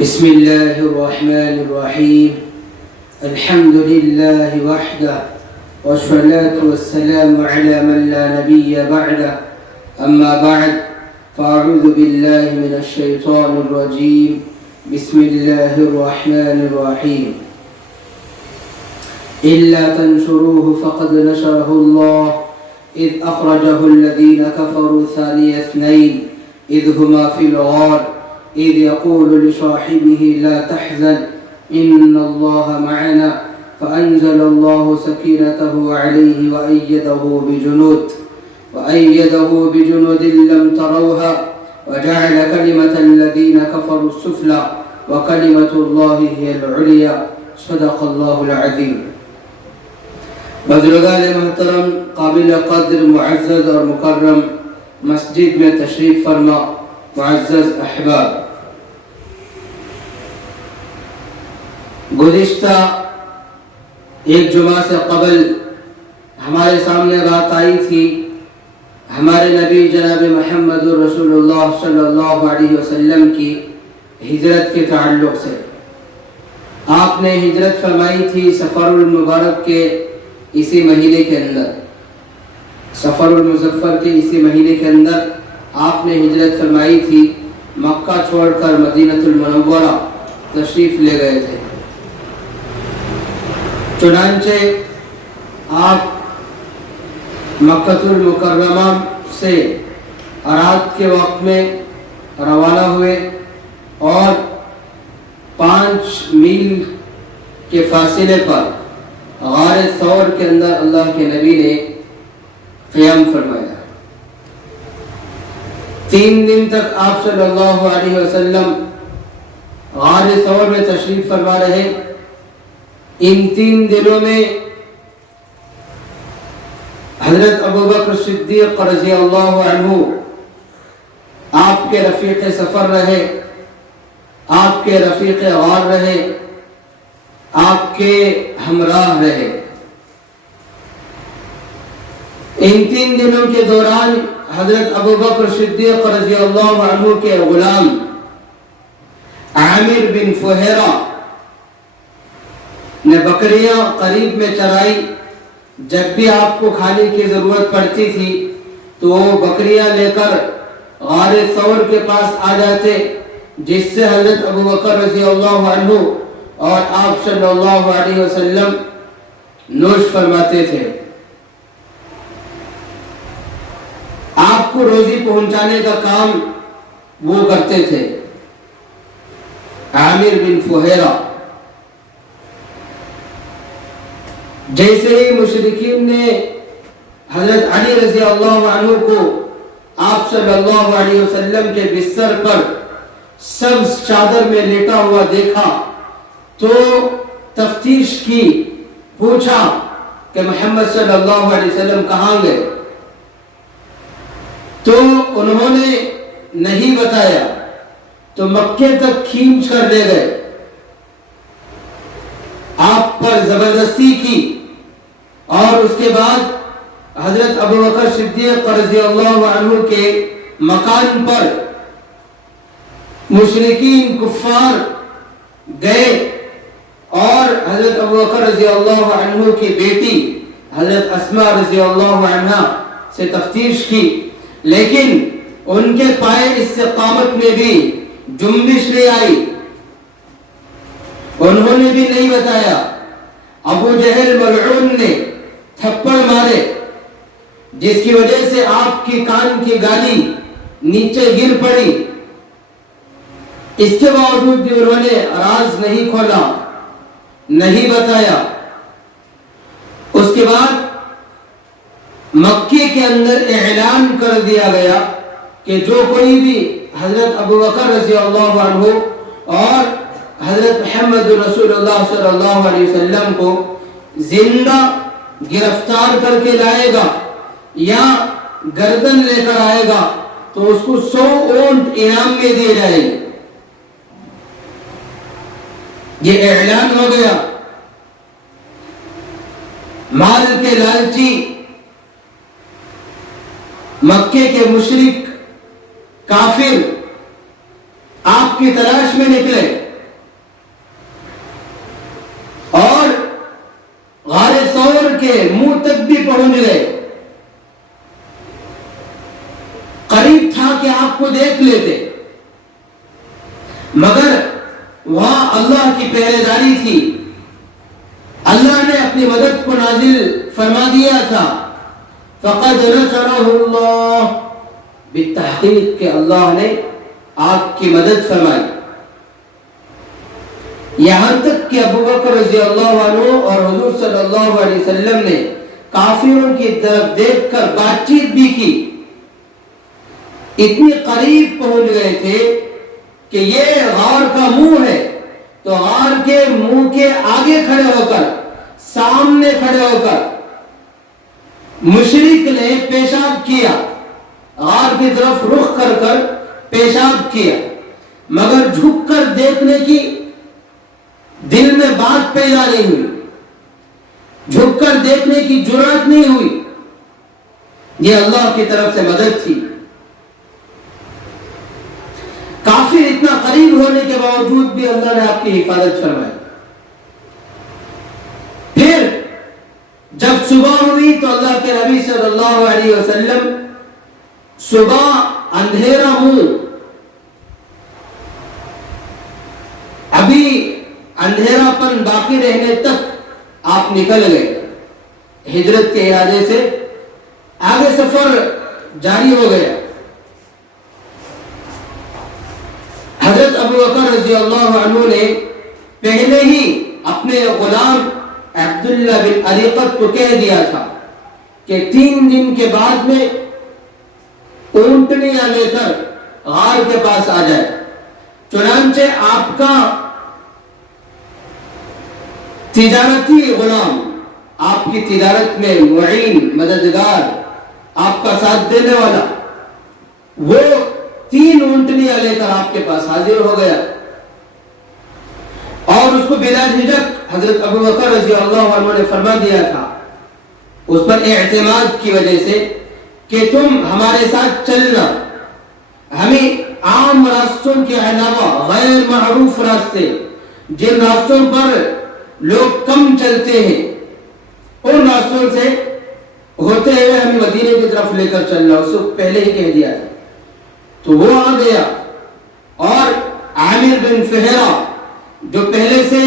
بسم الله الرحمن الرحيم. الحمد لله وحده والصلاة والسلام على من لا نبي بعده. أما بعد فأعوذ بالله من الشيطان الرجيم. بسم الله الرحمن الرحيم. إلا تنشروه فقد نشره الله إذ أخرجه الذين كفروا ثاني اثنين إذ هما في الغار إذ يقول لصاحبه لا تحزن إن الله معنا فأنزل الله سكينته عليه وأيده بجنود لم تروها وجعل كلمة الذين كفروا السفلى وكلمة الله هي العليا. صدق الله العظيم. بزرگان محترم، قابل قدر، معزز اور مکرم مسجد میں تشریف فرما معزز احباب، گزشتہ ایک جمعہ سے قبل ہمارے سامنے بات آئی تھی ہمارے نبی جناب محمد رسول اللہ صلی اللہ علیہ وسلم کی ہجرت کے تعلق سے. آپ نے ہجرت فرمائی تھی سفر المبارک کے اسی مہینے کے اندر، سفر المظفر کے اسی مہینے کے اندر آپ نے ہجرت فرمائی تھی. مکہ چھوڑ کر مدینہ المنورہ تشریف لے گئے تھے. چنانچہ آپ مکہ المکرمہ سے رات کے وقت میں روانہ ہوئے اور 5 میل کے فاصلے پر غار ثور کے اندر اللہ کے نبی نے قیام فرمایا. 3 دن تک آپ صلی اللہ علیہ وسلم غار ثور میں تشریف فرما رہے. ان 3 دنوں میں حضرت ابوبکر صدیق رضی اللہ عنہ آپ کے رفیق سفر رہے، آپ کے رفیق غار رہے، آپ کے ہمراہ رہے. ان 3 دنوں کے دوران حضرت ابوبکر صدیق رضی اللہ عنہ کے غلام عامر بن فہیرہ نے بکریاں قریب میں چرائی. جب بھی آپ کو کھانے کی ضرورت پڑتی تھی تو وہ بکریاں لے کر غار ثور کے پاس آ جاتے، جس سے حضرت ابوبکر رضی اللہ عنہ اور آپ صلی اللہ علیہ وسلم نوش فرماتے تھے. آپ کو روزی پہنچانے کا کام وہ کرتے تھے. عامر بن فہیرہ جیسے ہی مشرکین نے حضرت علی رضی اللہ عنہ کو آپ صلی اللہ علیہ وسلم کے بستر پر سبز چادر میں لیٹا ہوا دیکھا تو تفتیش کی، پوچھا کہ محمد صلی اللہ علیہ وسلم کہاں گئے؟ تو انہوں نے نہیں بتایا تو مکے تک کھینچ کر لے گئے، آپ پر زبردستی کی اور اس کے بعد حضرت ابوبکر صدیق رضی اللہ عنہ کے مکان پر مشرکین کفار گئے اور حضرت ابوبکر رضی اللہ عنہ کی بیٹی حضرت اسماء رضی اللہ عنہ سے تفتیش کی، لیکن ان کے پائے استقامت میں بھی جنبش نہیں آئی. انہوں نے بھی نہیں بتایا. ابو جہل ملعون نے تھپڑ مارے جس کی وجہ سے آپ کی کان کی گالی نیچے گر پڑی. اس کے باوجود بھی انہوں نے راز نہیں کھولا، نہیں بتایا. اس کے بعد مکے کے اندر اعلان کر دیا گیا کہ جو کوئی بھی حضرت ابوبکر رضی اللہ عنہ اور حضرت محمد رسول اللہ صلی اللہ علیہ وسلم کو زندہ گرفتار کر کے لائے گا یا گردن لے کر آئے گا تو اس کو 100 اونٹ انعام میں دیے جائے گے. یہ اعلان ہو گیا. مال کے لالچی مکے کے مشرک کافر آپ کی تلاش میں نکلے اور غار ثور کے منہ تک بھی پہنچ گئے. قریب تھا کہ آپ کو دیکھ لیتے، مگر وہاں اللہ کی پہرے داری تھی. اللہ نے اپنی مدد کو نازل فرما دیا تھا. فقد نصرہ اللہ، بالتحقیق کہ اللہ نے آپ کی مدد فرمائی. یہاں تک کہ ابو بکر رضی اللہ عنہ اور حضور صلی اللہ علیہ وسلم نے کافروں کی طرف دیکھ کر بات چیت بھی کی. اتنی قریب پہنچ گئے تھے کہ یہ غار کا منہ ہے، تو غار کے منہ کے آگے کھڑے ہو کر، سامنے کھڑے ہو کر مشرک نے پیشاب کیا، غار کی طرف رخ کر کر پیشاب کیا، مگر جھک کر دیکھنے کی دل میں بات پیدا نہیں ہوئی، جھک کر دیکھنے کی جرأت نہیں ہوئی. یہ اللہ کی طرف سے مدد تھی. کافر اتنا قریب ہونے کے باوجود بھی اللہ نے آپ کی حفاظت فرمائی. پھر جب صبح ہوئی تو اللہ کے نبی صلی اللہ علیہ وسلم صبح اندھیرا ہوں، ابھی اندھیرا پن باقی رہنے تک آپ نکل گئے. ہجرت کے ارادے سے آگے سفر جاری ہو گیا. حضرت ابو بکر رضی اللہ عنہ نے پہلے ہی اپنے غلام عبداللہ بن عریقت کو کہہ دیا تھا کہ 3 دن کے بعد میں اونٹنیاں لے کر غار کے پاس آ جائے. چنانچہ آپ کا تجارتی غلام، آپ کی تجارت میں معین، مددگار، آپ کا ساتھ دینے والا، وہ 3 اونٹنیاں لے کر آپ کے پاس حاضر ہو گیا. اور اس کو بلا جھجک حضرت ابو بکر رضی اللہ عنہ نے فرما دیا تھا، اس پر اعتماد کی وجہ سے، کہ تم ہمارے ساتھ چلنا، ہمیں عام راستوں کے علاوہ غیر معروف راستے، جن راستوں پر لوگ کم چلتے ہیں، ان راستوں سے ہوتے ہوئے ہمیں مدینے کی طرف لے کر چلنا. اس کو پہلے ہی کہہ دیا تھا. تو وہ آ گیا، اور عامر بن فہرہ جو پہلے سے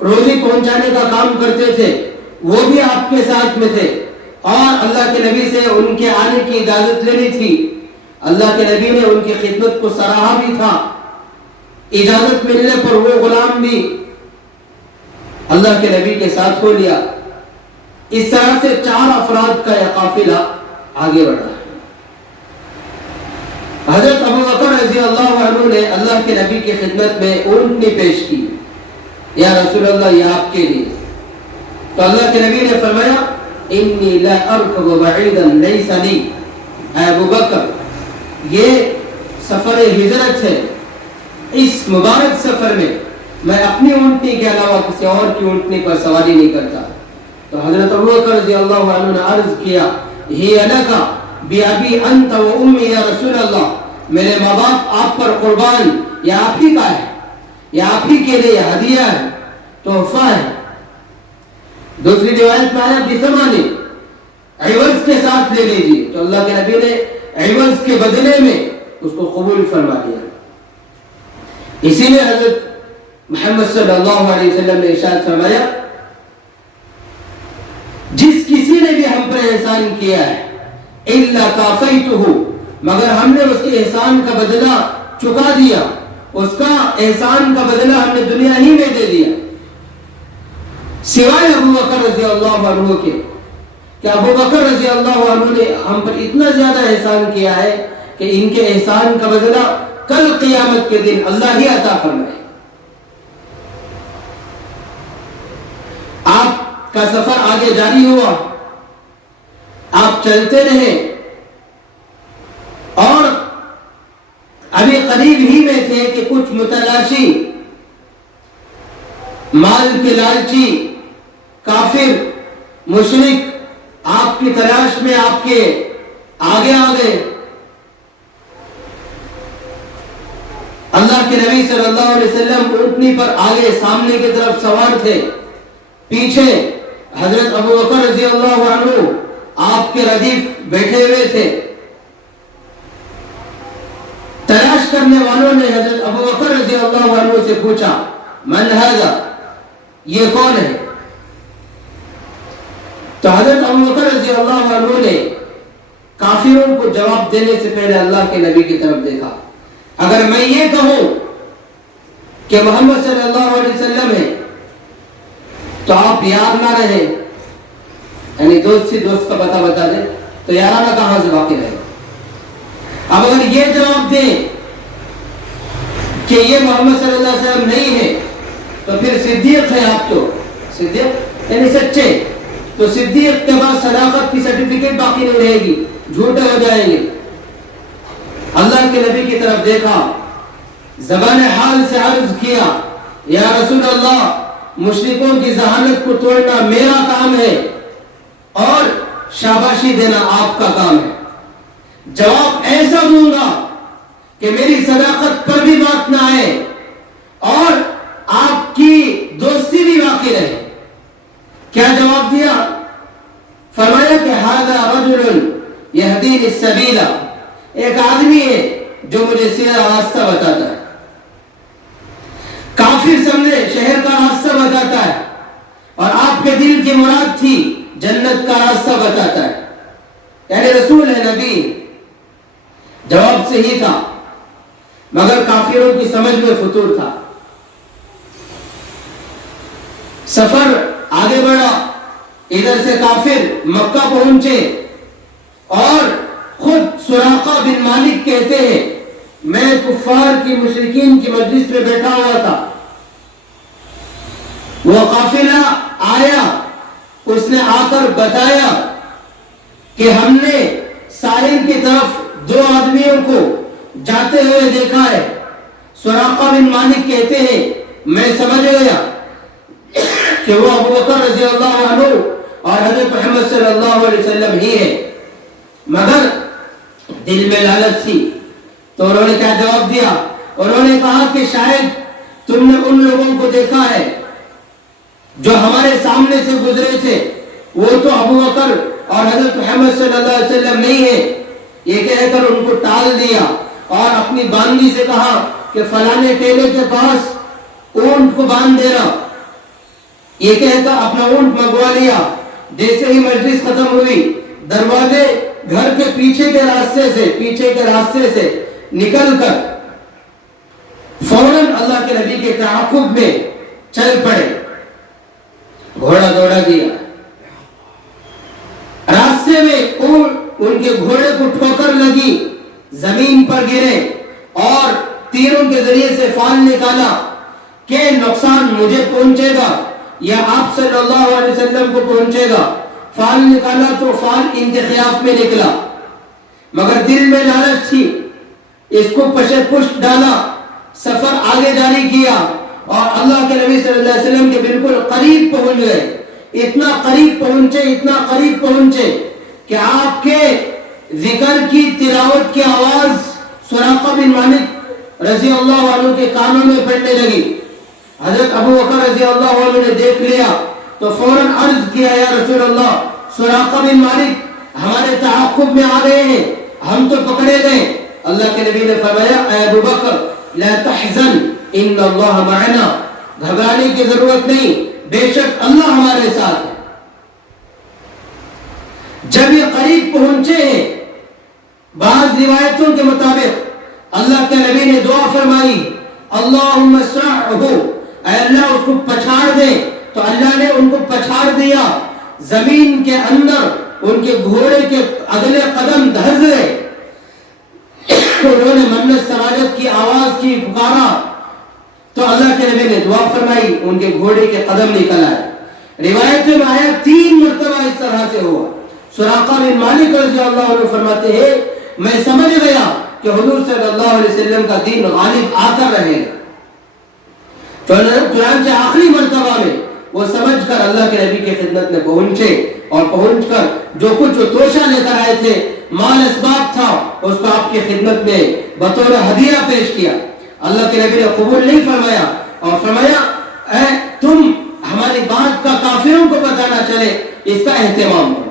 روزی پہنچانے کا کام کرتے تھے، وہ بھی آپ کے ساتھ میں تھے، اور اللہ کے نبی سے ان کے آنے کی اجازت لینی تھی. اللہ کے نبی نے ان کی خدمت کو سراہا بھی تھا. اجازت ملنے پر وہ غلام بھی اللہ کے نبی کے ساتھ ہو لیا. اس طرح سے 4 افراد کا یہ قافلہ آگے بڑھا. حضرت ابو بکر رضی اللہ عنہ نے اللہ کے نبی کی خدمت میں اونٹنی پیش کی. یا رسول اللہ، یہ آپ کے لیے. تو اللہ کے نبی نے فرمایا، انی لا ارکب بعیدا لیس لی. اے ابو بکر، یہ سفر ہجرت ہے، اس مبارک سفر میں میں اپنی اونٹنی کے علاوہ کسی اور کی اونٹنی پر سواری نہیں کرتا. تو حضرت ابو بکر رضی اللہ عنہ نے عرض کیا، ہی لکا بِأَبِي أَنْتَ وَأُمِّي یا رسول اللہ، میرے ماں باپ آپ پر قربان، یہ آپ ہی کا ہے، یہ آپ ہی کے لیے ہدیہ ہے، تحفہ ہے. دوسری روایت میں آیا بِثَمَنِ، عوض کے ساتھ لے لیجیے. تو اللہ کے نبی نے عوض کے بدلے میں اس کو قبول فرما دیا. اسی لیے حضرت محمد صلی اللہ علیہ وسلم نے ارشاد فرمایا، جس کسی نے بھی ہم پر احسان کیا ہے، اِلَّا كَافَيْتُهُ، مگر ہم نے اس کے احسان کا بدلہ چکا دیا، اس کا احسان کا بدلہ ہم نے دنیا ہی میں دے دیا. سوائے ابو بکر رضی اللہ عنہ کے، کہ ابو بکر رضی اللہ عنہ نے ہم پر اتنا زیادہ احسان کیا ہے کہ ان کے احسان کا بدلہ کل قیامت کے دن اللہ ہی عطا فرمائے. آپ کا سفر آگے جاری ہوا، آپ چلتے رہے، اور ابھی قریب ہی میں تھے کہ کچھ متلاشی، مال کے لالچی کافر مشرک آپ کی تلاش میں آپ کے آگے آ گئے. اللہ کے نبی صلی اللہ علیہ وسلم اونٹنی پر آگے سامنے کی طرف سوار تھے، پیچھے حضرت ابو بکر رضی اللہ عنہ آپ کے ردیف بیٹھے ہوئے تھے۔ تلاش کرنے والوں نے حضرت ابو بکر رضی اللہ عنہ سے پوچھا، من ھذا، یہ کون ہے؟ تو حضرت ابو بکر رضی اللہ عنہ نے کافروں کو جواب دینے سے پہلے اللہ کے نبی کی طرف دیکھا۔ اگر میں یہ کہوں کہ محمد صلی اللہ علیہ وسلم ہے تو آپ یاد نہ رہے، یعنی دوست سے دوست کا پتہ بتا دیں تو یارانہ کہاں سے باقی رہے۔ اب اگر یہ جواب دیں کہ یہ محمد صلی اللہ علیہ وسلم نہیں ہے تو پھر صدیق ہے آپ، تو صدیق یعنی سچے، تو صدیق کے بعد صداقت کی سرٹیفکیٹ باقی نہیں رہے گی، جھوٹے ہو جائیں گے۔ اللہ کے نبی کی طرف دیکھا، زبان حال سے عرض کیا، یا رسول اللہ، مشرکوں کی ذہانت کو توڑنا میرا کام ہے اور شاباشی دینا آپ کا کام ہے۔ جواب ایسا دوں گا کہ میری صداقت پر بھی بات نہ آئے اور آپ کی دوستی بھی باقی رہے۔ کیا جواب دیا؟ فرمایا کہ ھذا رجل یہدینی السبیل، ایک آدمی ہے جو مجھے سیدھا راستہ بتاتا ہے۔ کافر سمجھے شہر کا راستہ بتاتا ہے اور آپ کے دل کی مراد تھی جنت کا راستہ بتاتا ہے، یعنی رسول ہے، نبی۔ جواب صحیح تھا مگر کافروں کی سمجھ میں فطور تھا۔ سفر آگے بڑھا، ادھر سے کافر مکہ پہنچے اور خود سراقہ بن مالک کہتے ہیں میں کفار کی مشرکین کی مجلس میں بیٹھا ہوا تھا، وہ قافلہ آیا، اس نے آ کر بتایا کہ ہم نے ساحل کی طرف دو آدمیوں کو جاتے ہوئے دیکھا ہے۔ سراقہ بن مالک کہتے ہیں میں سمجھ گیا کہ وہ ابو بکر رضی اللہ عنہ اور حضرت محمد صلی اللہ علیہ وسلم ہی ہے، مگر دل میں لالچ تھی تو انہوں نے کیا جواب دیا؟ انہوں نے کہا کہ شاید تم نے ان لوگوں کو دیکھا ہے جو ہمارے سامنے سے گزرے تھے، وہ تو ابو بکر اور حضرت محمد صلی اللہ علیہ وسلم نہیں ہے۔ یہ کہہ کر ان کو ٹال دیا اور اپنی باندھی سے کہا کہ فلانے ٹیلے کے پاس اونٹ کو باندھ دینا۔ یہ کہہ کر اپنا اونٹ منگوا لیا۔ جیسے ہی مجلس ختم ہوئی، دروازے گھر کے پیچھے کے راستے سے نکل کر فوراً اللہ کے نبی کے تعاقب میں چل پڑے۔ گھوڑا دوڑا دیا، راستے میں ان کے گھوڑے کو ٹھوکر لگی، زمین پر گرے اور تیروں کے ذریعے سے فال نکالا کہ نقصان مجھے پہنچے گا یا آپ صلی اللہ علیہ وسلم کو پہنچے گا۔ فال نکالا تو فال ان کے خلاف میں نکلا، مگر دل میں لالچ تھی، اس کو پشے پشت ڈالا، سفر آگے جاری کیا اور اللہ کے نبی صلی اللہ علیہ وسلم کے بالکل قریب پہنچ گئے۔ اتنا قریب پہنچے کہ آپ کے ذکر کی تلاوت کی آواز سراقہ بن مالک رضی اللہ عنہ کے کانوں میں پڑنے لگی۔ حضرت ابو بکر رضی اللہ عنہ نے دیکھ لیا تو فوراً عرض کیا، یا رسول اللہ، سراقہ بن مالک ہمارے تعاقب میں آ گئے ہیں، ہم تو پکڑے گئے۔ اللہ کے نبی نے فرمایا، اے ابو بکر لا تحزن ان اللہ معنا، گھبرانے کی ضرورت نہیں، بے شک اللہ ہمارے ساتھ ہے۔ جب یہ قریب پہنچے ہیں، بعض روایتوں کے مطابق اللہ کے نبی نے دعا فرمائی، اللہم اسرعہ، اے اللہ اس کو پچھاڑ دے، تو اللہ نے ان کو پچھاڑ دیا۔ زمین کے اندر ان کے گھوڑے کے اگلے قدم دھس گئے۔ انہوں نے منت سراجت کی آواز کی، پکارا تو اللہ کے نبی نے دعا فرمائی، ان کے گھوڑے کے قدم نکل آئے۔ روایت میں آیا 3 مرتبہ اس طرح سے ہوا۔ سراقہ بن مالک رضی اللہ عنہ فرماتے ہیں میں سمجھ گیا کہ حضور صلی اللہ علیہ وسلم کا دین غالب آتا رہے گا۔ چنانچہ آخری مرتبہ میں وہ سمجھ کر اللہ کے نبی کی خدمت میں پہنچے اور پہنچ کر جو کچھ وہ توشہ لے کر آئے تھے، مال اسباب تھا، اس کو آپ کی خدمت میں بطور ہدیہ پیش کیا۔ اللہ کے نبی نے قبول نہیں فرمایا اور فرمایا اے تم ہماری بات کا کافروں کو پتہ نہ چلے اس کا اہتمام کرو.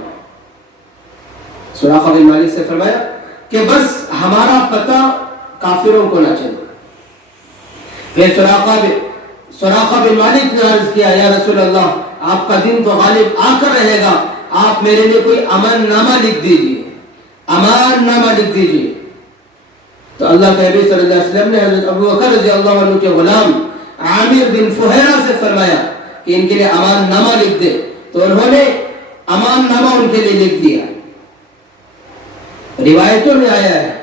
سراقہ بن مالک سے فرمایا کہ بس ہمارا پتہ کافروں کو نہ چلے. پھر سراقہ بن مالک نے عرض کیا یا رسول اللہ آپ کا دن تو غالب آ کر رہے گا, آپ میرے لیے کوئی امان نامہ لکھ دیجیے, امان نامہ لکھ دیجیے. تو اللہ کے نبی صلی اللہ علیہ وسلم نے حضرت ابو بکر رضی اللہ عنہ کے غلام عامر بن فہیرہ سے فرمایا کہ ان کے لیے امان نامہ لکھ دے. تو انہوں نے امان نامہ ان کے لیے لکھ دیا. روایتوں میں آیا ہے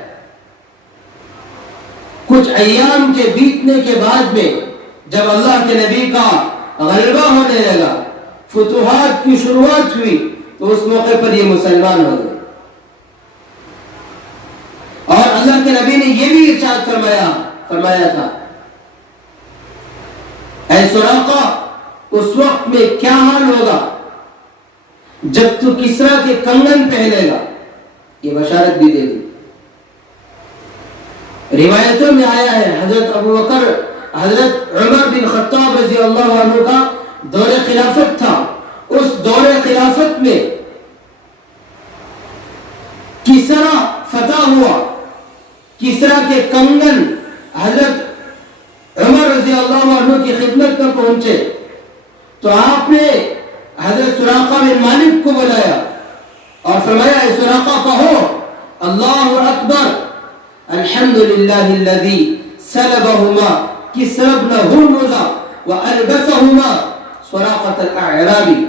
کچھ ایام کے بیتنے کے بعد میں جب اللہ کے نبی کا غلبہ ہونے لگا, فتوحات کی شروعات ہوئی, تو اس موقع پر یہ مسلمان ہو گئے. اور اللہ کے نبی نے یہ بھی ارشاد فرمایا تھا اے سراقہ اس وقت میں کیا حال ہوگا جب تو کسرا کے کنگن پہنے گا. یہ بشارت بھی دے دی. روایتوں میں آیا ہے حضرت ابو بکر حضرت عمر بن خطاب رضی اللہ عنہ کا دور خلافت تھا. اس دور خلافت میں کسرا فتح ہوا, کسرا کے کنگن حضرت عمر رضی اللہ عنہ کی خدمت میں پہنچے تو آپ نے حضرت سراقہ بن مالک کو بلایا اور فرمایا اے سراقہ کہو اللہ اکبر الحمدللہ الذی سلبہما کسرا بن ہرمز والبسہما سراقۃ الاعرابی.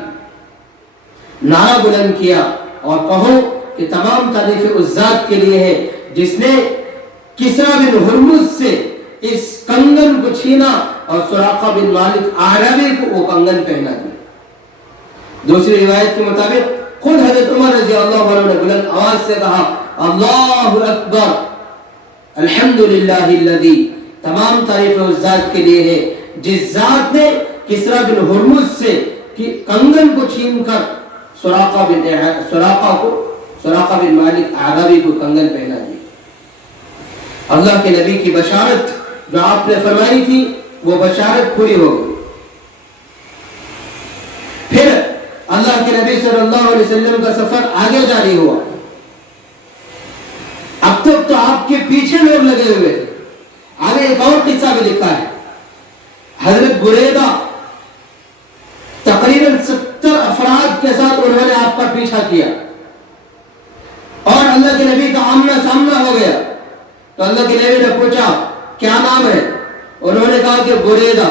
نعرہ بلند کیا اور کہو کہ تمام تعریف اس ذات کے لیے ہے جس نے کسرا بن ہرمز سے اس کنگن کو چھینا اور سراقہ بن مالک اعرابی کو وہ کنگن پہنا دیا. دوسری روایت کے مطابق خود حضرت عمر رضی اللہ عنہ نے بلند آواز سے کہا اللہ اکبر الحمدللہ الذی, تمام تعریف اس ذات کے لیے ہے جس ذات نے کسرا بن ہرمز سے کنگن کو چھین کر سراقہ بن مالک اعرابی کو کنگن پہنا دیا. اللہ کے نبی کی بشارت جو آپ نے فرمائی تھی وہ بشارت پوری ہو گئی. پھر اللہ کے نبی صلی اللہ علیہ وسلم کا سفر آگے جاری ہوا. اب تک تو آپ کے پیچھے لوگ لگے ہوئے تھے. آگے ایک اور قصہ بھی لکھا ہے. حضرت بریدہ تقریباً 70 افراد کے ساتھ انہوں نے آپ کا پیچھا کیا اور اللہ کے نبی کا آمنا سامنا ہو گیا. تو اللہ کے نبی نے پوچھا کیا نام ہے؟ انہوں نے کہا کہ بریدہ.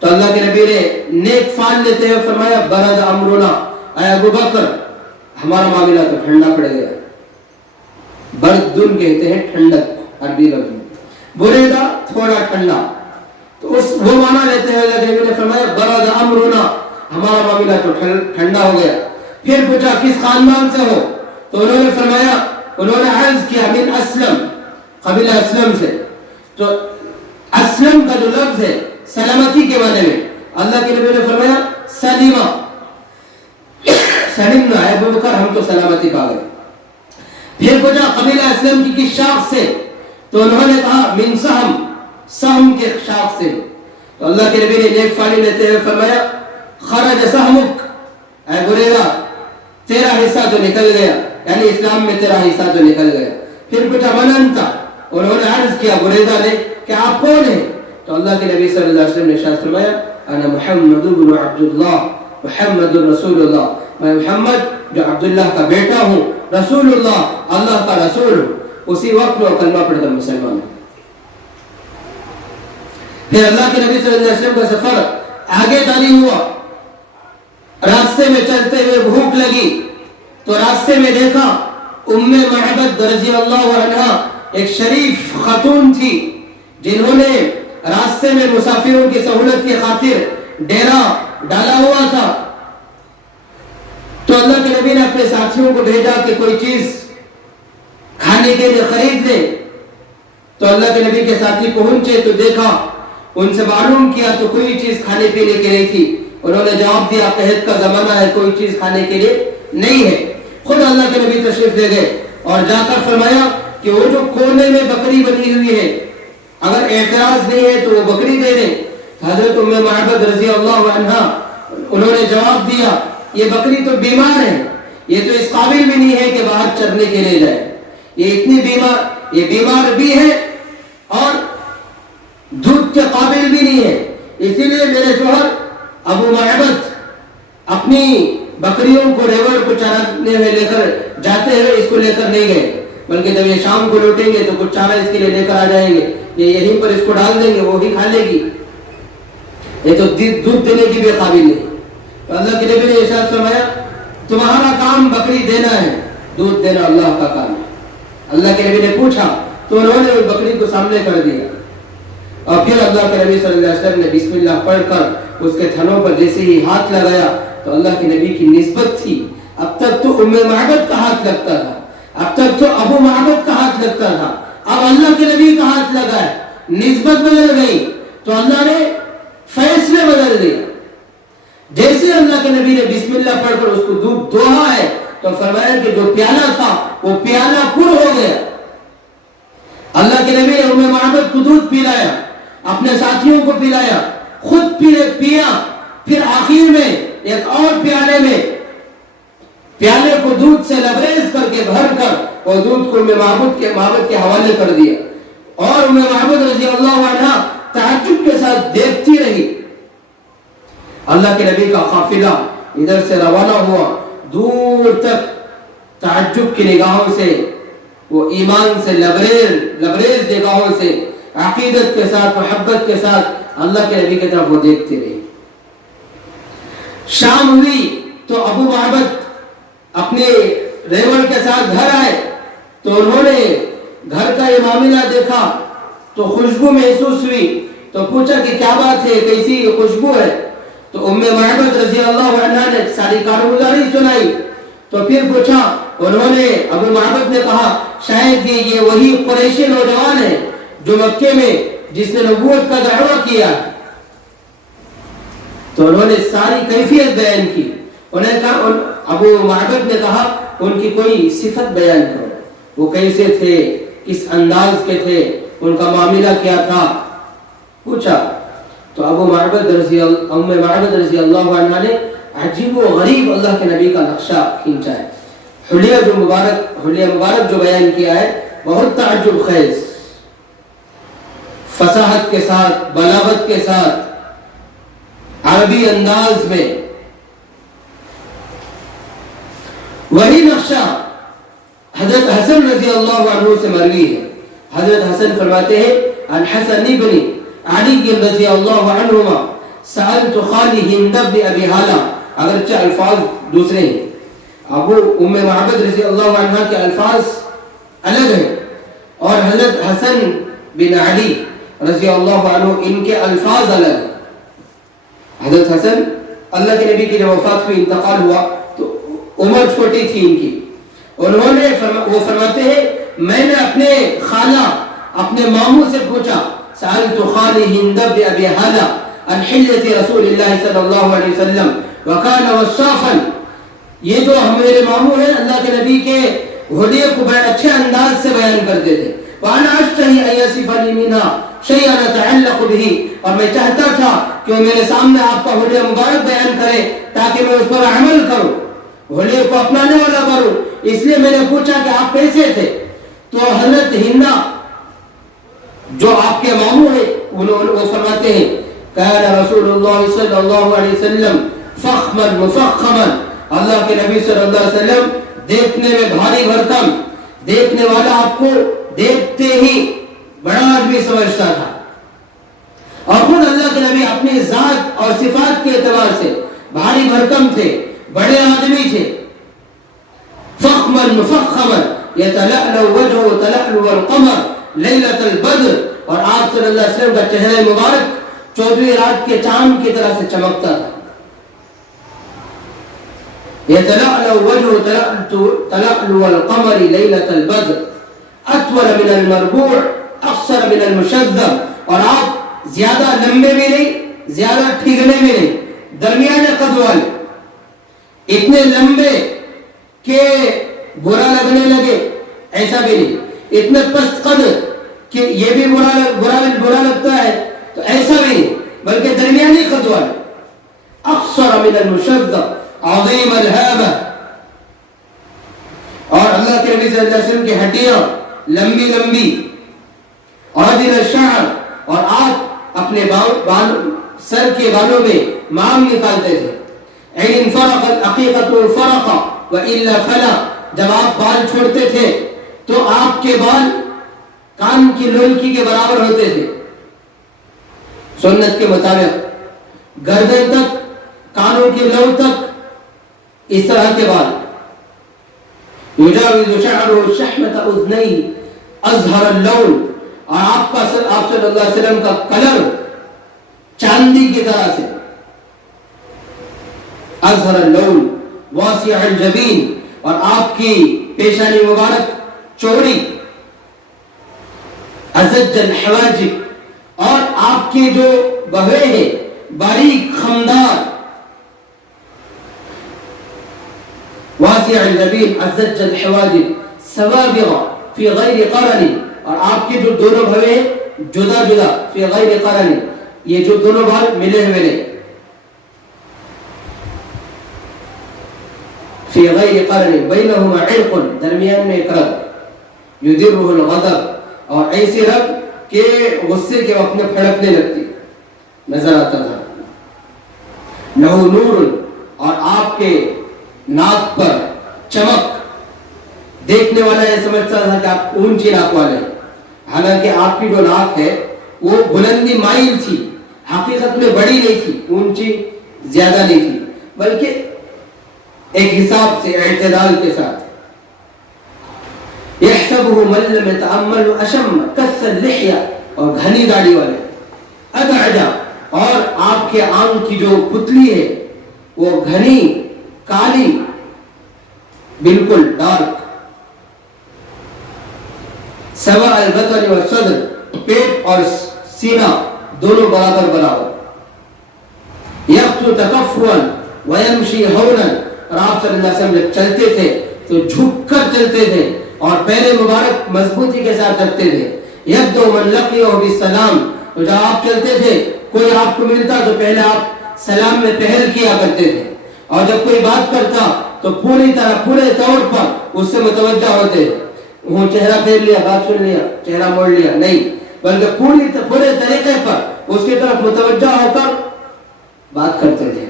تو اللہ کے نبی نے نیک فال لیتے ہوئے فرمایا برد امرنا, اے ابو بکر ہمارا معاملہ تو ٹھنڈا پڑ گیا. بردن کہتے ہیں ٹھنڈک عربی لفظ میں, بریدہ تھوڑا ٹھنڈا. تو وہ معنی لیتے ہیں اللہ کے نبی نے فرمایا برد امرنا, ہمارا معاملہ تو ٹھنڈا ہو گیا. پھر پوچھا کس خاندان سے ہو؟ تو انہوں نے فرمایا, انہوں نے عرض کیا من اسلم, قبیلہ اسلم سے. تو اسلم کا جو لفظ ہے سلامتی کے معنی میں, اللہ کے نبی نے فرمایا سلیمہ, سلمنا ہے ابو بکر ہم تو سلامتی پا گئے. پھر پوچھا قبیلہ اسلم کی کس شاخ سے؟ تو انہوں نے کہا من سہم, سہم کے شاخ سے. تو اللہ کے نبی نے نیک فالی لیتے ہوئے فرمایا خرج سہمک, اے بریدہ تیرا حصہ تو نکل گیا, یعنی اسلام میں تیرا حصہ تو نکل گیا. پھر پوچھا من انت, انہوں نے عرض کیا بریدہ نے کہ آپ کون ہیں؟ تو اللہ کے نبی صلی اللہ علیہ وسلم نے ارشاد فرمایا انا محمد بن عبداللہ محمد رسول اللہ, میں محمد جو عبداللہ کا بیٹا ہوں, رسول اللہ اللہ کا رسول ہوں. اسی وقت وہ کلمہ پڑھ کر مسلمان ہے. پھر اللہ کے نبی صلی اللہ علیہ وسلم کا سفر آگے جاری ہوا. راستے میں چلتے ہوئے بھوک لگی تو راستے میں دیکھا ام معبد رضی اللہ عنہ, ایک شریف خاتون تھی جنہوں نے راستے میں مسافروں کی سہولت کی خاطر ڈیرا ڈالا ہوا تھا. تو اللہ کے نبی نے اپنے ساتھیوں کو بھیجا کہ کوئی چیز کھانے کے لیے خرید لے. تو اللہ کے نبی کے ساتھی پہنچے تو دیکھا, ان سے معلوم کیا تو کوئی چیز کھانے پینے کے لیے تھی. انہوں نے جواب دیا قحط کا زمانہ ہے, کوئی چیز کھانے کے لیے نہیں ہے. خود اللہ کے نبی تشریف لے گئے اور جا کر فرمایا کہ وہ جو کونے میں بکری بنی ہوئی ہے اگر اعتراض نہیں ہے تو وہ بکری دے دیں. حضرت ام معبد رضی اللہ عنہا انہوں نے جواب دیا یہ بکری تو بیمار ہے, یہ تو اس قابل بھی نہیں ہے کہ باہر چرنے کے لیے جائے, یہ بیمار بھی ہے اور دودھ کے قابل بھی نہیں ہے, اسی لیے میرے شوہر ابو معبد اپنی بکریوں کو ریوڑ کو چرانے میں لے کر جاتے ہیں, اس کو لے کر نہیں گئے, بلکہ جب یہ شام کو لوٹیں گے تو کچھ چارہ اس کے لیے لے کر آ جائیں گے, یہ یہیں پر اس کو ڈال دیں گے, وہی کھا لے گی, یہ تو دودھ دینے کی بھی قابل نہیں. تو اللہ کے نبی نے ارشاد فرمایا تمہارا کام بکری دینا ہے, دودھ دینا اللہ کا کام ہے. اللہ کے نبی نے پوچھا تو انہوں نے اس بکری کو سامنے کر دیا, اور پھر اللہ کے نبی صلی اللہ علیہ وسلم نے بسم اللہ پڑھ کر اس کے تھنوں پر جیسے ہی ہاتھ لگایا تو اللہ کے نبی کی نسبت تھی. اب تک تو ام معبد کا ہاتھ لگتا تھا, اب تک تو ابو معبد کا ہاتھ لگتا تھا, اب اللہ کے نبی کا ہاتھ لگا ہے, نسبت بدل گئی تو اللہ نے فیصلے بدل دیے. جیسے اللہ کے نبی نے بسم اللہ پڑھ کر اس کو دودھ دوہا ہے تو فرمایا کہ جو پیالہ تھا وہ پیالہ پر ہو گیا. اللہ کے نبی نے ام معبد کو دودھ پلایا, اپنے ساتھیوں کو پلایا, خود پیا, پھر آخر میں ایک اور پیالے کو دودھ سے لبریز کر کے بھر کر اور دودھ کو ام معبد کے حوالے کر دیا, اور ام معبد رضی اللہ عنہ تعجب کے ساتھ دیکھتی رہی. اللہ کے نبی کا قافلہ ادھر سے روانہ ہوا, دور تک تعجب کی نگاہوں سے, وہ ایمان سے لبریز نگاہوں سے, عقیدت کے ساتھ, محبت کے ساتھ اللہ کے نبی کی طرف وہ دیکھتی رہی. شام ہوئی تو ابو معبد اپنے ریوڑ کے ساتھ گھر آئے تو انہوں نے گھر کا یہ معاملہ دیکھا تو خوشبو محسوس ہوئی, تو پوچھا کہ کیا بات ہے, کیسی یہ خوشبو ہے. تو ام معبد رضی اللہ عنہ نے ساری کارگزاری سنائی. تو پھر پوچھا, انہوں نے ابو معبد نے کہا شاید یہ وہی قریشی نوجوان ہے جو مکے میں جس نے نبوت کا دعویٰ کیا. تو انہوں نے ساری کیفیت بیان کی. انہیں کہا, ابو معبد نے کہا ان کی کوئی صفت بیان کرو, وہ کیسے تھے, کس انداز کے تھے, ان کا معاملہ کیا تھا, پوچھا. تو ام معبد رضی اللہ عنہ نے عجیب و غریب اللہ کے نبی کا نقشہ کھینچا ہے. حلیہ مبارک جو بیان کیا ہے بہت تعجب خیز, فصاحت کے ساتھ, بلاغت کے ساتھ, عربی انداز میں. وہی نقشہ حضرت حسن رضی اللہ عنہ سے مروی ہے. حضرت حسن فرماتے ہیں عن حسن ابن علی رضی اللہ عنہما سألت خالی ہند بن ابی حالہ, اگرچہ الفاظ دوسرے ہیں, ابو ام معبد رضی اللہ عنہ کے الفاظ الگ ہیں اور حضرت حسن بن علی رضی اللہ عنہ ان کے الفاظ الگ ہیں. حضرت حسن اللہ کے نبی کی جب وفات ہوئی, انتقال ہوا تو عمر چھوٹی تھی ان کی. انہوں نے وہ فرماتے ہیں میں نے اپنے خالہ, اپنے ماموں سے پوچھا, سألت خالی ہند بن ابی حالہ عن حلیۃ رسول اللہ صلی اللہ علیہ وسلم وکان وصافا. یہ جو میرے ماموں ہیں اللہ کے نبی کے حلیے کو بڑے اچھے انداز سے بیان کرتے تھے. وانا اشتہی ان یصف لی منها شیئا اتعلق به, اور میں چاہتا تھا کہ وہ میرے سامنے آپ کا حلیہ مبارک بیان کرے تاکہ میں اس پر عمل کروں, حلیے کو اپنانے والا کروں. اس لیے میں نے پوچھا کہ آپ کیسے تھے. تو حضرت ہندا جو آپ کے ماموں ہیں وہ فرماتے ہیں کان رسول اللہ صلی اللہ علیہ وسلم فخما مفخما, اللہ کے نبی صلی اللہ علیہ وسلم دیکھنے میں بھاری بھرکم, دیکھنے والا آپ کو دیکھتے ہی بڑا آدمی سمجھتا تھا, اور خود اللہ کے نبی اپنی ذات اور صفات کے اعتبار سے بھاری بھرکم تھے, بڑے آدمی تھے. فخما مفخما یتلألؤ وجهه تلألؤ القمر لیلۃ البدر, اور آپ صلی اللہ علیہ وسلم کا چہرہ مبارک 14ویں رات کے چاند کی طرح سے چمکتا تھا. يتلألؤ وجهه تلألؤ القمر ليلة البدر أطول من المربوع أقصر من المشذب, اور آپ زیادہ لمبے بھی نہیں زیادہ ٹھیکنے بھی نہیں, درمیانے قد والے, اتنے لمبے کہ برا لگنے لگے ایسا بھی نہیں, اتنے پست قد کہ یہ بھی برا لگتا ہے، تو ایسا بھی نہیں، بلکہ درمیانی قد والے، اقصر من المشدد عظیم الہیبہ، اور اللہ کے نبی صلی اللہ علیہ وسلم کی ہڈیاں لمبی لمبی، عادل الشعر، اور آپ اپنے سر کے بالوں میں مام نکالتے تھے، عین فرق العقیقۃ فرق والا فلا، جب آپ بال چھوڑتے تھے تو آپ کے بال کان کی لولکی کے برابر ہوتے تھے، سنت کے مطابق گردن تک، کانوں کی لو تک، اس طرح کے بال، یجاوز شعره شحمة اذنیہ اظہر اللون، اور آپ صلی اللہ علیہ وسلم کا کلر چاندی کی طرح سے، اظہر اللون واسع الجبین، اور آپ کی پیشانی مبارک چوڑی، ازج الحواجب، اور آپ کے جو بہوے ہیں باریک خمدار، واسع الجبین ازج الحواجب سوابغ فی غیر قرن، اور آپ کے جو دونوں بھوے جدا جدا، فی غیر قرن، یہ جو دونوں بال ملے ہوئے نہیں، فی غیر قرن بینہما عرق، درمیان میں ایک رگ، یدرہ الغضب، اور ایسی رگ کہ غصے کے وقت میں پھڑکنے لگتی، نظر آتا تھا، لہو نور، اور آپ کے ناک پر چمک، دیکھنے والا یہ سمجھتا تھا کہ آپ اونچی ناک والے ہیں، حالانکہ آپ کی جو ناک ہے وہ بلندی مائل تھی، حقیقت میں بڑی نہیں تھی، اونچی زیادہ نہیں تھی، بلکہ ایک حساب سے، اعتدال کے ساتھ، يحسبه من لم يتأمل اشم کس اللحیہ، اور گھنی داڑھی والے، ادعجا، اور آپ کے آنکھ کی جو پتلی ہے وہ گھنی کالی، بالکل ڈارک، سوا البطن والصدر، پیٹ اور سینہ دونوں برابر برابر، یخطو تکفوا ویمشی ہونا، اور آپ صلی اللہ علیہ وسلم جب چلتے تھے تو جھک کر چلتے تھے اور پہلے مبارک مضبوطی کے ساتھ رکھتے تھے، یبدو من لقیہ بالسلام، تو جب آپ چلتے تھے کوئی آپ کو ملتا تو پہلے آپ سلام میں پہل کیا کرتے تھے، اور جب کوئی بات کرتا تو پورے طور پر اس سے متوجہ ہوتے، وہ چہرہ پھیر لیا، بات سن لیا، چہرہ موڑ لیا، نہیں، بلکہ پورے طریقے پر اس کی طرف متوجہ ہو کر بات کرتے تھے۔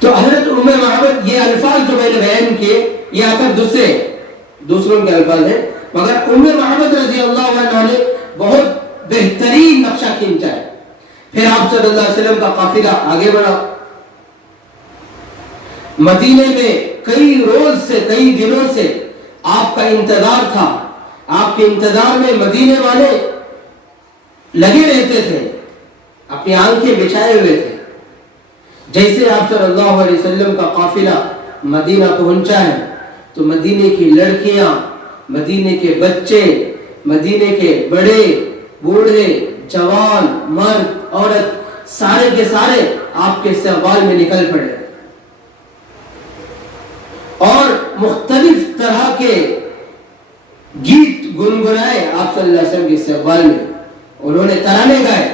تو حضرت ام معبد، یہ الفاظ جو میں نے بیان کیے یہ آکر دوسروں کے الفاظ ہیں، مگر ام معبد رضی اللہ عنہ نے بہت بہترین نقشہ کھینچا ہے۔ پھر آپ صلی اللہ علیہ وسلم کا قافلہ آگے بڑھا، مدینے میں کئی روز سے، کئی دنوں سے آپ کا انتظار تھا، آپ کے انتظار میں مدینے والے لگے رہتے تھے، اپنی آنکھیں بچھائے ہوئے تھے۔ جیسے آپ صلی اللہ علیہ وسلم کا قافلہ مدینہ پہنچا ہے تو مدینے کی لڑکیاں، مدینے کے بچے، مدینے کے بڑے بوڑھے جوان مرد عورت، سارے کے سارے آپ کے استقبال میں نکل پڑے، اور مختلف طرح کے گیت گنگنائے آپ صلی اللہ علیہ وسلم کے استقبال میں، انہوں نے ترانے گائے،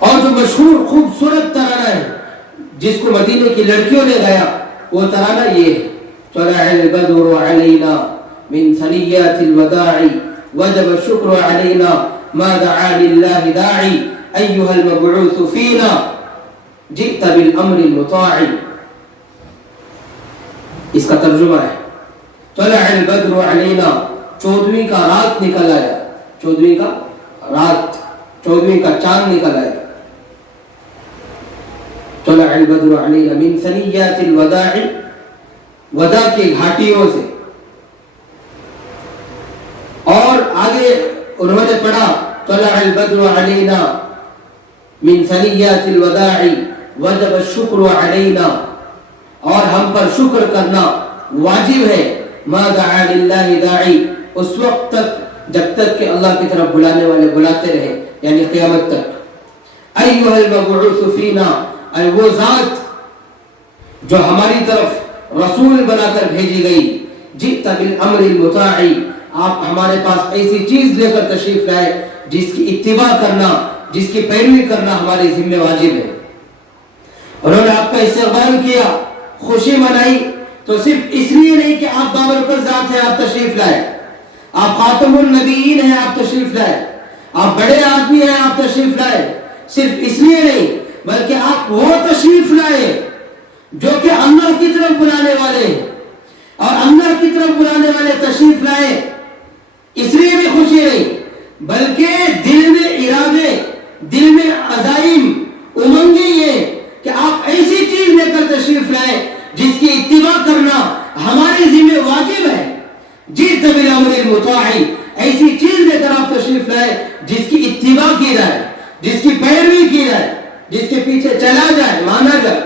اور جو مشہور خوبصورت ترانہ ہے جس کو مدینے کی لڑکیوں نے گایا، وہ ترانہ یہ ہے، طلع البدر علینا من ثنیات الوداع وجب الشکر علینا ما دعا للہ داعی ایہا المبعوث فینا جئت بالامر المطاع۔ اس کا ترجمہ ہے، طلع البدر علینا، 14ویں کا رات نکل آیا، 14ویں کا رات، 14ویں کا چاند نکل آیا، طلع البدر علینا من ثنیات الوداع، وداع کی گھاٹیوں سے، اور آگے انہوں نے پڑھا طلع البدر علینا من ثنیات الوداع وجب الشکر علینا، اور ہم پر شکر کرنا واجب ہے، ما دعا للہ داعی، اس وقت تک جب تک کہ اللہ کی طرف بلانے والے بلاتے رہے، یعنی قیامت تک۔ ایھا المبعوث فینا، اے وہ ذات جو ہماری طرف رسول بنا کر بھیجی گئی، جئت بالامر المطاع، آپ ہمارے پاس ایسی چیز لے کر تشریف لائے جس کی اتباع کرنا، جس کی پیروی کرنا ہماری ذمہ واجب ہے۔ انہوں نے آپ کا استقبال کیا، خوشی منائی، تو صرف اس لیے نہیں کہ آپ بابرکت ذات ہیں آپ تشریف لائے، آپ خاتم النبیین ہیں آپ تشریف لائے، آپ بڑے آدمی ہیں آپ تشریف لائے، صرف اس لیے نہیں بلکہ آپ وہ تشریف لائے جو کہ اللہ کی طرف بلانے والے ہیں، اور اللہ کی طرف بلانے والے تشریف لائے اس لیے بھی خوشی نہیں بلکہ دل میں ارادے، دل میں عزائم، امنگیں یہ کہ آپ ایسی چیز لے کر تشریف لائے جس کی اتباع کرنا ہماری ذمہ واجب ہے۔ جئت بالامر المطاع، ایسی چیز لے کر آپ تشریف لائے جس کی اتباع کی جائے، جس کی پیروی کی جائے، جس کے پیچھے چلا جائے، مانا جائے۔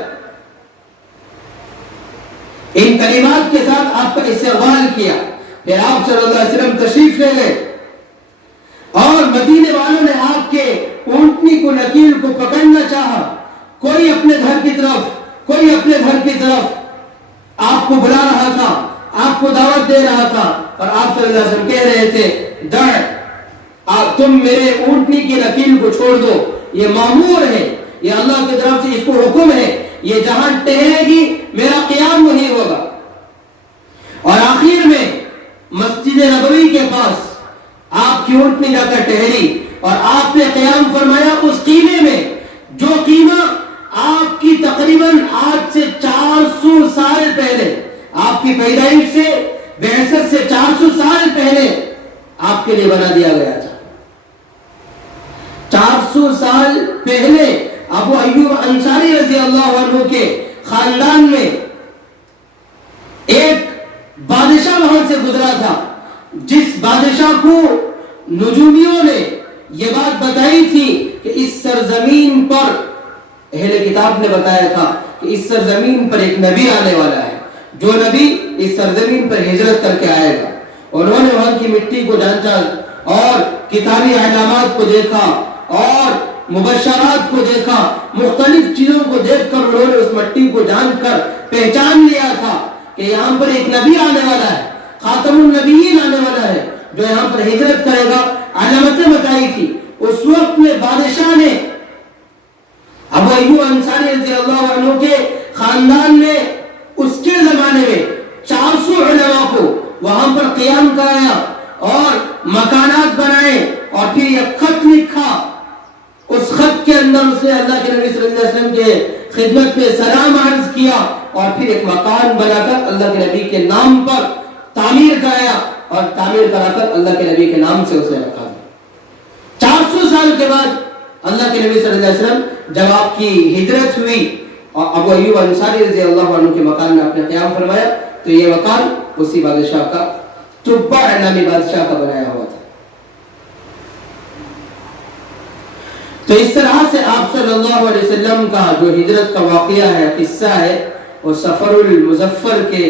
ان کلمات کے ساتھ آپ کا استقبال کیا، پھر آپ صلی اللہ علیہ وسلم تشریف لے گئے، اور مدینے والوں نے آپ کے اونٹنی کو، نکیل کو پکڑنا چاہا، کوئی اپنے گھر کی طرف، کوئی اپنے گھر کی طرف آپ کو بلا رہا تھا، آپ کو دعوت دے رہا تھا، اور آپ صلی اللہ علیہ وسلم کہہ رہے تھے تم میرے اونٹنی کی نکیل کو چھوڑ دو، یہ مامور ہے، یہ اللہ کی طرف سے اس کو حکم ہے، یہ جہاں ٹہرے گی میرا قیام وہی ہوگا۔ اور آخر میں مسجد نبوی کے پاس آپ کی اونٹنی جا کر ٹہری، اور آپ نے قیام فرمایا اس قیمے میں جو قیمہ آپ کی تقریباً آج سے 400 سال پہلے، آپ کی پیدائش سے، بعثت سے 400 سال پہلے آپ کے لیے بنا دیا گیا تھا۔ 400 سال پہلے ابو ایوب انصاری رضی اللہ عنہ کے خاندان میں ایک بادشاہ وہاں سے گزرا تھا، جس بادشاہ کو نجومیوں نے یہ بات بتائی تھی کہ اس سرزمین پر، اہل کتاب نے بتایا تھا کہ اس سرزمین پر ایک نبی آنے والا ہے، جو نبی اس سرزمین پر ہجرت کر کے آئے گا۔ انہوں نے وہاں کی مٹی کو جانچا اور کتابی علامات کو دیکھا اور مبشرات کو دیکھا، مختلف چیزوں کو دیکھ کر انہوں نے اس مٹی کو جان کر پہچان لیا تھا کہ یہاں پر ایک نبی آنے والا ہے، خاتم النبیین آنے والا ہے جو یہاں پر ہجرت کرے گا۔ علامتیں بتائی تھی۔ اس وقت میں بادشاہ نے ابو ایوب انصاری رضی اللہ عنہ کے خاندان نے اس کے زمانے میں 400 علماء کو وہاں پر قیام کرایا اور مکانات بنائے، اور پھر ایک خط لکھا، اس خط کے اندر اس نے اللہ کے نبی صلی اللہ علیہ وسلم کے خدمت میں سلام عرض کیا، اور پھر ایک مکان بنا کر اللہ کے نبی کے نام پر تعمیر کرایا، اور تعمیر کرا کر اللہ کے نبی کے نام سے اسے رکھا۔ 400 سال کے بعد اللہ کے نبی صلی اللہ علیہ وسلم جب آپ کی ہجرت ہوئی اور ابو ایوب انصاری رضی اللہ عنہ کے مکان میں آپ نے قیام فرمایا، تو یہ مکان اسی بادشاہ کا، تبع نامی بادشاہ کا بنایا ہوا تھا۔ تو اس طرح سے آپ صلی اللہ علیہ وسلم کا جو ہجرت کا واقعہ ہے، قصہ ہے، وہ سفر المظفر کے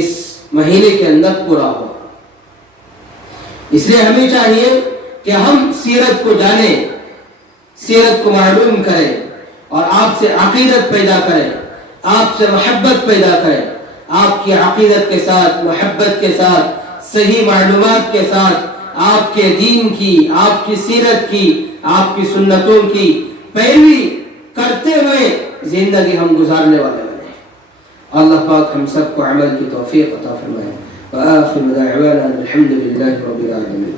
اس مہینے کے اندر پورا ہوا۔ اس لیے ہمیں چاہیے کہ ہم سیرت کو جانیں، سیرت کو معلوم کریں، اور آپ سے عقیدت پیدا کریں، آپ سے محبت پیدا کریں، آپ کی عقیدت کے ساتھ، محبت کے ساتھ، صحیح معلومات کے ساتھ آپ کے دین کی، آپ کی سیرت کی، آپ کی سنتوں کی پیروی کرتے ہوئے زندگی ہم گزارنے والے بنے۔ اللہ پاک ہم سب کو عمل کی توفیق عطا فرمائے۔ وآخر دعوانا الحمد للہ رب العالمین۔